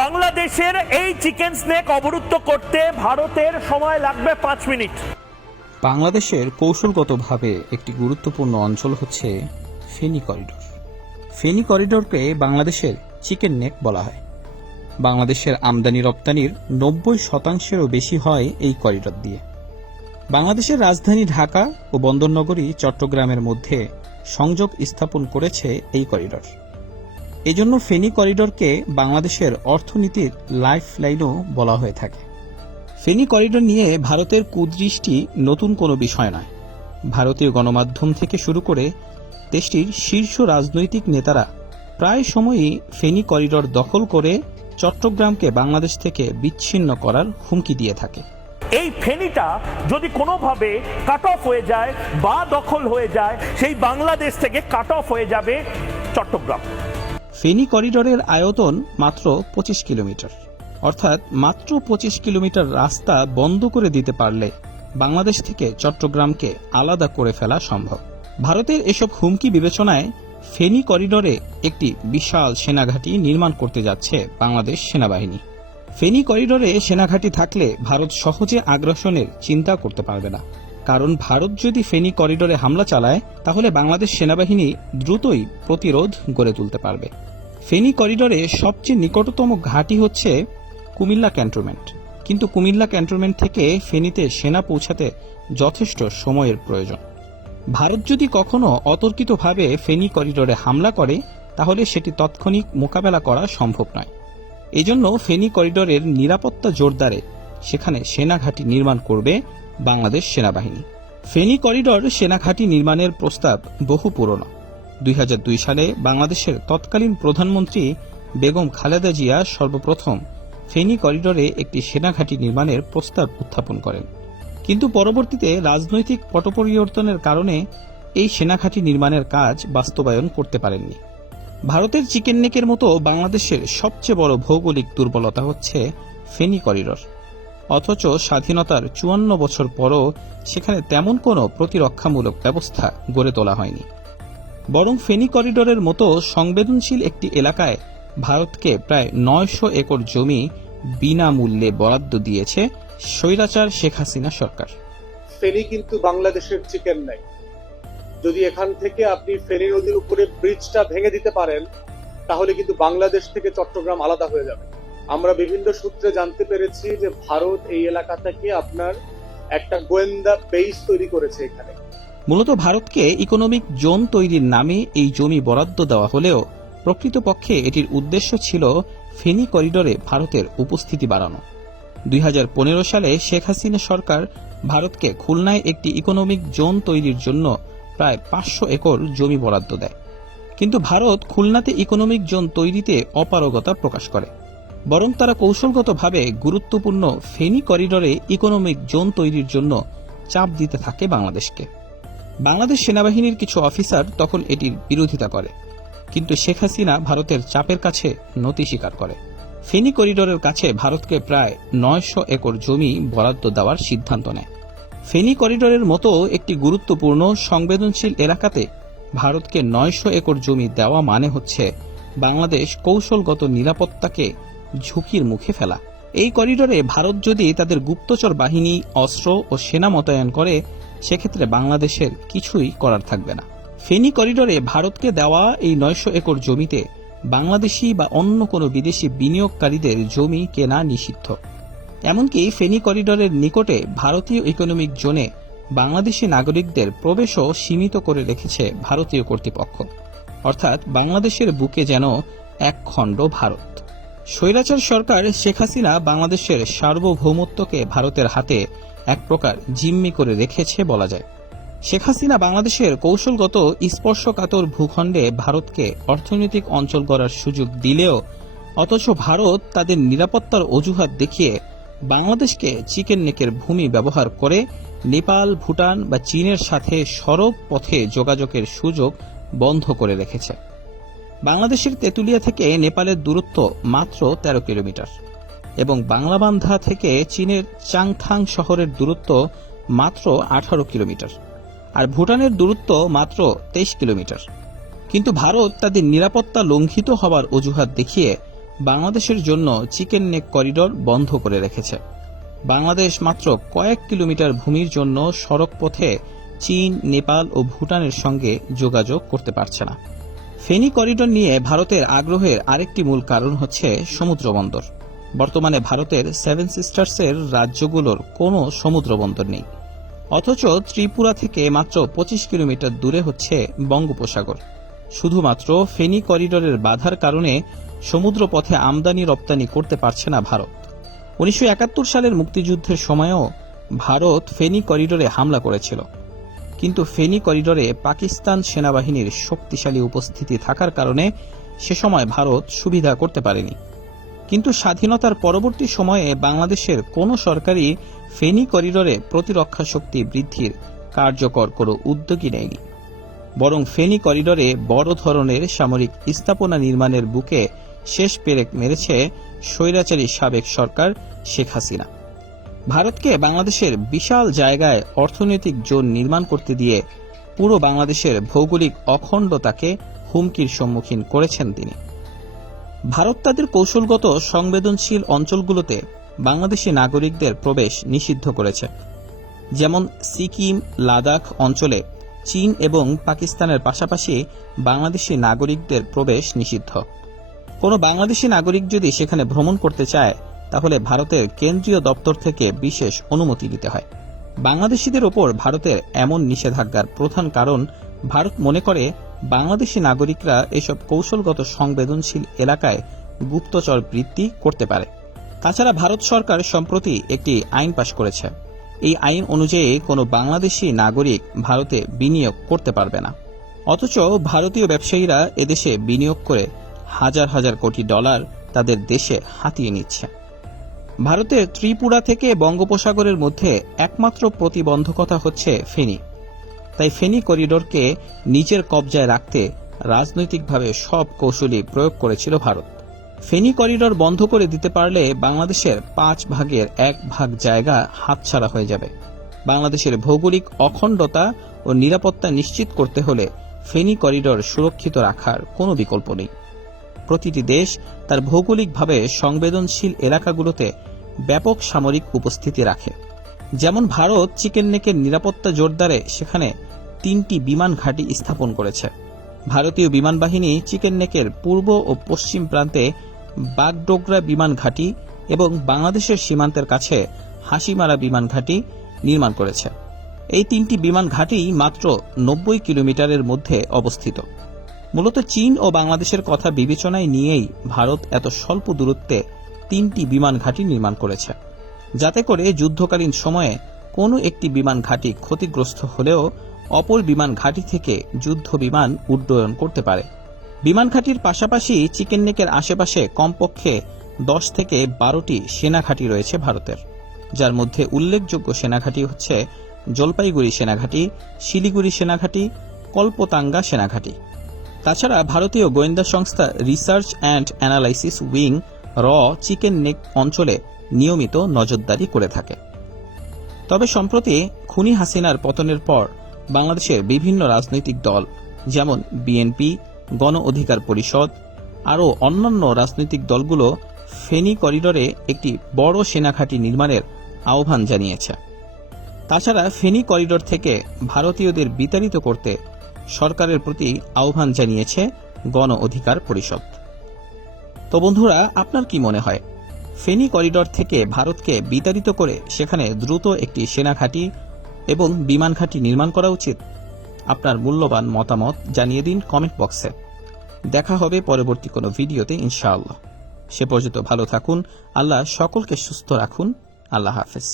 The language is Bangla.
বাংলাদেশের এই চিকেন স্নেক অবরুদ্ধ করতে ভারতের সময় লাগবে 5 মিনিট। বাংলাদেশের কৌশলগতভাবে একটি গুরুত্বপূর্ণ অঞ্চল হচ্ছে ফেনী করিডোর। ফেনী করিডোরকে বাংলাদেশের চিকেন নেক বলা হয়। বাংলাদেশের আমদানি রপ্তানির 90%-এরও বেশি হয় এই করিডোর দিয়ে। বাংলাদেশের রাজধানী ঢাকা ও বন্দরনগরী চট্টগ্রামের মধ্যে সংযোগ স্থাপন করেছে এই করিডোর। এজন্য ফেনী করিডোরকে বাংলাদেশের অর্থনীতির লাইফ লাইনও বলা হয়ে থাকে। ফেনী করিডোর নিয়ে ভারতের কুদৃষ্টি নতুন কোনো বিষয় নয়। ভারতীয় গণমাধ্যম থেকে শুরু করে দেশটির শীর্ষ রাজনৈতিক নেতারা প্রায় সময়ই ফেনী করিডোর দখল করে চট্টগ্রামকে বাংলাদেশ থেকে বিচ্ছিন্ন করার হুমকি দিয়ে থাকে। এই ফেনীটা যদি কোনোভাবে কাট অফ হয়ে যায় বা দখল হয়ে যায়, সেই বাংলাদেশ থেকে কাট অফ হয়ে যাবে চট্টগ্রাম। ফেনী করিডোরের আয়তন মাত্র 25 কিলোমিটার, অর্থাৎ মাত্র 25 কিলোমিটার রাস্তা বন্ধ করে দিতে পারলে বাংলাদেশ থেকে চট্টগ্রামকে আলাদা করে ফেলা সম্ভব। ভারতের এসব হুমকি বিবেচনায় ফেনী করিডোরে একটি বিশাল সেনাঘাঁটি নির্মাণ করতে যাচ্ছে বাংলাদেশ সেনাবাহিনী। ফেনী করিডোরে সেনাঘাঁটি থাকলে ভারত সহজে আগ্রাসনের চিন্তা করতে পারবে না, কারণ ভারত যদি ফেনী করিডোরে হামলা চালায় তাহলে বাংলাদেশ সেনাবাহিনী দ্রুতই প্রতিরোধ গড়ে তুলতে পারবে। ফেনী করিডোরে সবচেয়ে নিকটতম ঘাঁটি হচ্ছে কুমিল্লা ক্যান্টনমেন্ট, কিন্তু কুমিল্লা ক্যান্টনমেন্ট থেকে ফেনীতে সেনা পৌঁছাতে যথেষ্ট সময়ের প্রয়োজন। ভারত যদি কখনো অতর্কিতভাবে ফেনী করিডোরে হামলা করে তাহলে সেটি তাৎক্ষণিক মোকাবেলা করা সম্ভব নয়। এজন্য ফেনী করিডোরের নিরাপত্তা জোরদারে সেখানে সেনাঘাঁটি নির্মাণ করবে বাংলাদেশ সেনাবাহিনী। ফেনী করিডোর সেনাঘাঁটি নির্মাণের প্রস্তাব বহু পুরনো। 2002 সালে বাংলাদেশের তৎকালীন প্রধানমন্ত্রী বেগম খালেদা জিয়া সর্বপ্রথম ফেনী করিডোরে একটি সেনাঘাঁটি নির্মাণের প্রস্তাব উত্থাপন করেন, কিন্তু পরবর্তীতে রাজনৈতিক পটপরিবর্তনের কারণে এই সেনাঘাঁটি নির্মাণের কাজ বাস্তবায়ন করতে পারেননি। ভারতের চিকেন নেকের মতো বাংলাদেশের সবচেয়ে বড় ভৌগোলিক দুর্বলতা হচ্ছে ফেনী করিডোর, অথচ স্বাধীনতার 54 বছর পরও সেখানে তেমন কোনো প্রতিরক্ষামূলক ব্যবস্থা গড়ে তোলা হয়নি। বরং ফেনী করিডোরের মতো সংবেদনশীল একটি এলাকায় ভারতকে প্রায় 900 একর জমি বিনামূল্যে বরাদ্দ দিয়েছে স্বৈরাচার শেখ হাসিনা সরকার। ফেনী কিন্তু বাংলাদেশের চিকেন নেক। যদি এখান থেকে আপনি ফেনী নদীর উপরে ব্রিজটা ভেঙে দিতে পারেন তাহলে কিন্তু বাংলাদেশ থেকে চট্টগ্রাম আলাদা হয়ে যাবে। আমরা বিভিন্ন সূত্রে জানতে পেরেছি যে ভারত এই এলাকা থেকে আপনার একটা গোয়েন্দা বেস তৈরি করেছে এখানে। মূলত ভারতকে ইকোনমিক জোন তৈরির নামে এই জমি বরাদ্দ দেওয়া হলেও প্রকৃতপক্ষে এটির উদ্দেশ্য ছিল ফেনী করিডোরে ভারতের উপস্থিতি বাড়ানো। 2015 সালে শেখ হাসিনা সরকার ভারতকে খুলনায় একটি ইকোনমিক জোন তৈরির জন্য প্রায় 500 একর জমি বরাদ্দ দেয়, কিন্তু ভারত খুলনাতে ইকোনমিক জোন তৈরিতে অপারগতা প্রকাশ করে। বরং তারা কৌশলগতভাবে গুরুত্বপূর্ণ ফেনী করিডোরে ইকোনমিক জোন তৈরির জন্য চাপ দিতে থাকে বাংলাদেশকে। বাংলাদেশ সেনাবাহিনীর কিছু অফিসার তখন এটির বিরোধিতা করে, কিন্তু শেখ হাসিনা ভারতের চাপের কাছে নতি স্বীকার করে। ফেনী করিডোরের কাছে ভারতকে প্রায় 900 একর জমি বরাদ্দ দেওয়ার সিদ্ধান্ত নেয়। ফেনী করিডোরের মতো একটি গুরুত্বপূর্ণ সংবেদনশীল এলাকাতে ভারতকে 900 একর জমি দেওয়া মানে হচ্ছে বাংলাদেশ কৌশলগত নিরাপত্তাকে ঝুঁকির মুখে ফেলা। এই করিডোরে ভারত যদি তাদের গুপ্তচর বাহিনী, অস্ত্র ও সেনা মোতায়েন করে সেক্ষেত্রে বাংলাদেশের কিছুই করার থাকবে না। ফেনী করিডোরে ভারতকে দেওয়া এই 900 একর জমিতে বাংলাদেশি বা অন্য কোনো বিদেশি বিনিয়োগকারীদের জমি কেনা নিষিদ্ধ। এমনকি ফেনী করিডোরের নিকটে ভারতীয় ইকোনমিক জোনে বাংলাদেশি নাগরিকদের প্রবেশও সীমিত করে রেখেছে ভারতীয় কর্তৃপক্ষ, অর্থাৎ বাংলাদেশের বুকে যেন এক খণ্ড ভারত। স্বৈরাচার সরকার শেখ হাসিনা বাংলাদেশের সার্বভৌমত্বকে ভারতের হাতে এক প্রকার জিম্মি করে রেখেছে বলা যায়। শেখ হাসিনা বাংলাদেশের কৌশলগত স্পর্শকাতর ভূখণ্ডে ভারতকে অর্থনৈতিক অঞ্চল গড়ার সুযোগ দিলেও অথচ ভারত তাদের নিরাপত্তার অজুহাত দেখিয়ে বাংলাদেশকে চিকেন নেকের ভূমি ব্যবহার করে নেপাল, ভুটান বা চীনের সাথে সড়ক পথে যোগাযোগের সুযোগ বন্ধ করে রেখেছে। বাংলাদেশের তেঁতুলিয়া থেকে নেপালের দূরত্ব মাত্র 13 কিলোমিটার এবং বাংলাবান্ধা থেকে চীনের চাংথাং শহরের দূরত্ব মাত্র 18 কিলোমিটার, আর ভুটানের দূরত্ব মাত্র 23 কিলোমিটার। কিন্তু ভারত তাদের নিরাপত্তা লঙ্ঘিত হওয়ার অজুহাত দেখিয়ে বাংলাদেশের জন্য চিকেন নেক করিডোর বন্ধ করে রেখেছে। বাংলাদেশ মাত্র কয়েক কিলোমিটার ভূমির জন্য সড়ক পথে চীন, নেপাল ও ভুটানের সঙ্গে যোগাযোগ করতে পারছে না। ফেনী করিডোর নিয়ে ভারতের আগ্রহের আরেকটি মূল কারণ হচ্ছে সমুদ্র বন্দর। বর্তমানে ভারতের 7 সিস্টার্সের রাজ্যগুলোর কোনো সমুদ্র বন্দর নেই, অথচ ত্রিপুরা থেকে মাত্র 25 কিলোমিটার দূরে হচ্ছে বঙ্গোপসাগর। শুধুমাত্র ফেনী করিডোরের বাধার কারণে সমুদ্র পথে আমদানি রপ্তানি করতে পারছে না ভারত। 1971 সালের মুক্তিযুদ্ধের সময়ও ভারত ফেনী করিডোরে হামলা করেছিল, কিন্তু ফেনী করিডোরে পাকিস্তান সেনাবাহিনীর শক্তিশালী উপস্থিতি থাকার কারণে সে সময় ভারত সুবিধা করতে পারেনি। কিন্তু স্বাধীনতার পরবর্তী সময়ে বাংলাদেশের কোনো সরকারই ফেনী করিডোরে প্রতিরক্ষা শক্তি বৃদ্ধির কার্যকর কোনো উদ্যোগই নেয়নি, বরং ফেনী করিডোরে বড় ধরনের সামরিক স্থাপনা নির্মাণের বুকে শেষ পেরেক মেরেছে স্বৈরাচারী সাবেক সরকার শেখ হাসিনা। ভারতকে বাংলাদেশের বিশাল জায়গায় অর্থনৈতিক জোন নির্মাণ করতে দিয়ে পুরো বাংলাদেশের ভৌগোলিক অখণ্ডতাকে হুমকির সম্মুখীন করেছেন তিনি। ভারত তাদের কৌশলগত সংবেদনশীল অঞ্চলগুলোতে বাংলাদেশি নাগরিকদের প্রবেশ নিষিদ্ধ করেছে। যেমন সিকিম, লাদাখ অঞ্চলে চীন এবং পাকিস্তানের পাশাপাশি বাংলাদেশি নাগরিকদের প্রবেশ নিষিদ্ধ। কোনো বাংলাদেশি নাগরিক যদি সেখানে ভ্রমণ করতে চায় তাহলে ভারতের কেন্দ্রীয় দপ্তর থেকে বিশেষ অনুমতি নিতে হয়। বাংলাদেশিদের ওপর ভারতের এমন নিষেধাজ্ঞার প্রধান কারণ, ভারত মনে করে বাংলাদেশি নাগরিকরা এসব কৌশলগত সংবেদনশীল এলাকায় গুপ্তচর বৃত্তি করতে পারে। তাছাড়া ভারত সরকার সম্প্রতি একটি আইন পাশ করেছে। এই আইন অনুযায়ী কোনো বাংলাদেশি নাগরিক ভারতে বিনিয়োগ করতে পারবে না, অথচ ভারতীয় ব্যবসায়ীরা এদেশে বিনিয়োগ করে হাজার হাজার কোটি ডলার তাদের দেশে হাতিয়ে নিচ্ছে। ভারতের ত্রিপুরা থেকে বঙ্গোপসাগরের মধ্যে একমাত্র প্রতিবন্ধকতা হচ্ছে ফেনী। তাই ফেনী করিডোরকে নিজের কবজায় রাখতে রাজনৈতিকভাবে সব কৌশলই প্রয়োগ করেছিল ভারত। ফেনী করিডোর বন্ধ করে দিতে পারলে বাংলাদেশের 5 ভাগের 1 ভাগ জায়গা হাতছাড়া হয়ে যাবে। বাংলাদেশের ভৌগোলিক অখণ্ডতা ও নিরাপত্তা নিশ্চিত করতে হলে ফেনী করিডোর সুরক্ষিত রাখার কোনো বিকল্প নেই। প্রতিটি দেশ তার ভৌগোলিকভাবে সংবেদনশীল এলাকাগুলোতে ব্যাপক সামরিক উপস্থিতি রাখে। যেমন ভারত চিকেন নেকের নিরাপত্তা জোরদারে সেখানে 3টি বিমান ঘাঁটি স্থাপন করেছে। ভারতীয় বিমান বাহিনী চিকেন নেকের পূর্ব ও পশ্চিম প্রান্তে বাগডোগরা বিমান ঘাঁটি এবং বাংলাদেশের সীমান্তের কাছে হাসিমারা বিমান ঘাঁটি নির্মাণ করেছে। এই 3টি বিমান ঘাঁটি মাত্র 90 কিলোমিটারের মধ্যে অবস্থিত। মূলত চীন ও বাংলাদেশের কথা বিবেচনায় নিয়েই ভারত এত স্বল্প দূরত্বে 3টি বিমান ঘাঁটি নির্মাণ করেছে, যাতে করে যুদ্ধকালীন সময়ে কোনো একটি বিমান ঘাঁটি ক্ষতিগ্রস্ত হলেও অপর বিমান ঘাঁটি থেকে যুদ্ধ বিমান উড্ডয়ন করতে পারে। বিমান ঘাঁটির পাশাপাশি চিকেন নেকের আশেপাশে কমপক্ষে 10 থেকে 12টি সেনা ঘাঁটি রয়েছে ভারতের, যার মধ্যে উল্লেখযোগ্য সেনাঘাঁটি হচ্ছে জলপাইগুড়ি সেনাঘাঁটি, শিলিগুড়ি সেনাঘাঁটি, কল্পতাঙ্গা সেনাঘাঁটি। তাছাড়া ভারতীয় গোয়েন্দা সংস্থা research and analysis wing chicken neck অঞ্চলে নিয়মিত নজরদারি করে থাকে। তবে সম্প্রতি খুনি হাসিনার পতনের পর বাংলাদেশের বিভিন্ন রাজনৈতিক দল যেমন বিএনপি, গণ অধিকার পরিষদ আরও অন্যান্য রাজনৈতিক দলগুলো ফেনী করিডোরে একটি বড় সেনাঘাঁটি নির্মাণের আহ্বান জানিয়েছে। তাছাড়া ফেনী করিডোর থেকে ভারতীয়দের বিতাড়িত করতে সরকারের প্রতি আহ্বান জানিয়েছে গণ অধিকার পরিষদ। তো বন্ধুরা, আপনার কি মনে হয়, ফেনী করিডোর থেকে ভারতকে বিতাড়িত করে সেখানে দ্রুত একটি সেনাঘাঁটি এবং বিমান ঘাঁটি নির্মাণ করা উচিত? আপনার মূল্যবান মতামত জানিয়ে দিন কমেন্ট বক্সে। দেখা হবে পরবর্তী কোনো ভিডিওতে ইনশাআল্লাহ। সে পর্যন্ত ভালো থাকুন। আল্লাহ সকলকে সুস্থ রাখুন। আল্লাহ হাফেজ।